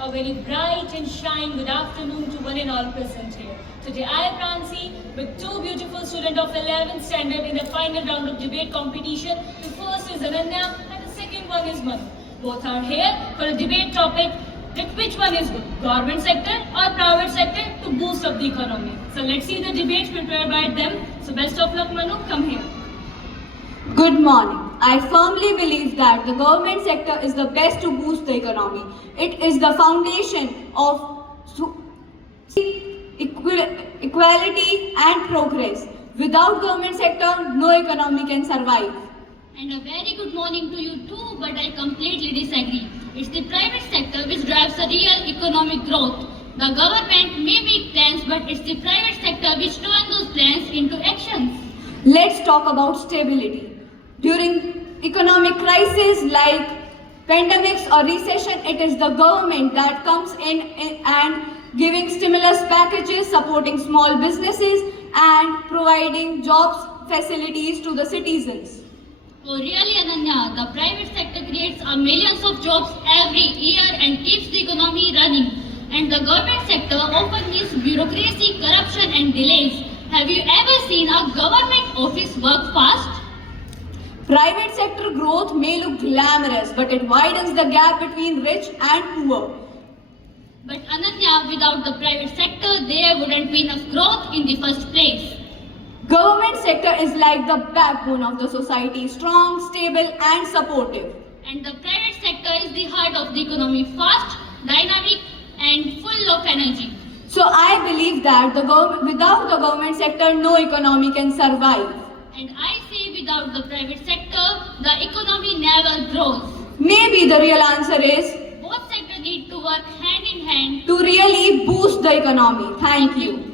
A very bright and shine good afternoon to one and all present here. Today I, Pransi, with two beautiful students of 11th standard in the final round of debate competition. The first is Ananya and the second one is Manu. Both are here for a debate topic that which one is good, government sector or private sector to boost up the economy. So let's see the debates prepared by them. So best of luck Manu, come here. Good morning. I firmly believe that the government sector is the best to boost the economy. It is the foundation of equality and progress. Without government sector, no economy can survive. And a very good morning to you too, but I completely disagree. It's the private sector which drives the real economic growth. The government may make plans, but it's the private sector which turns those plans into actions. Let's talk about stability. During economic crises like pandemics or recession, it is the government that comes in and giving stimulus packages, supporting small businesses and providing jobs facilities to the citizens. Oh really Ananya, the private sector creates millions of jobs every year and keeps the economy running. And the government sector often means bureaucracy, corruption and delays. Have you ever seen a government office work fast? Private sector growth may look glamorous, but it widens the gap between rich and poor. But Ananya, without the private sector, there wouldn't be enough growth in the first place. Government sector is like the backbone of the society, strong, stable and supportive. And the private sector is the heart of the economy, fast, dynamic and full of energy. So I believe that without the government sector, no economy can survive. And I say without the private sector, the economy never grows. Maybe the real answer is Both sectors need to work hand in hand to really boost the economy. Thank you.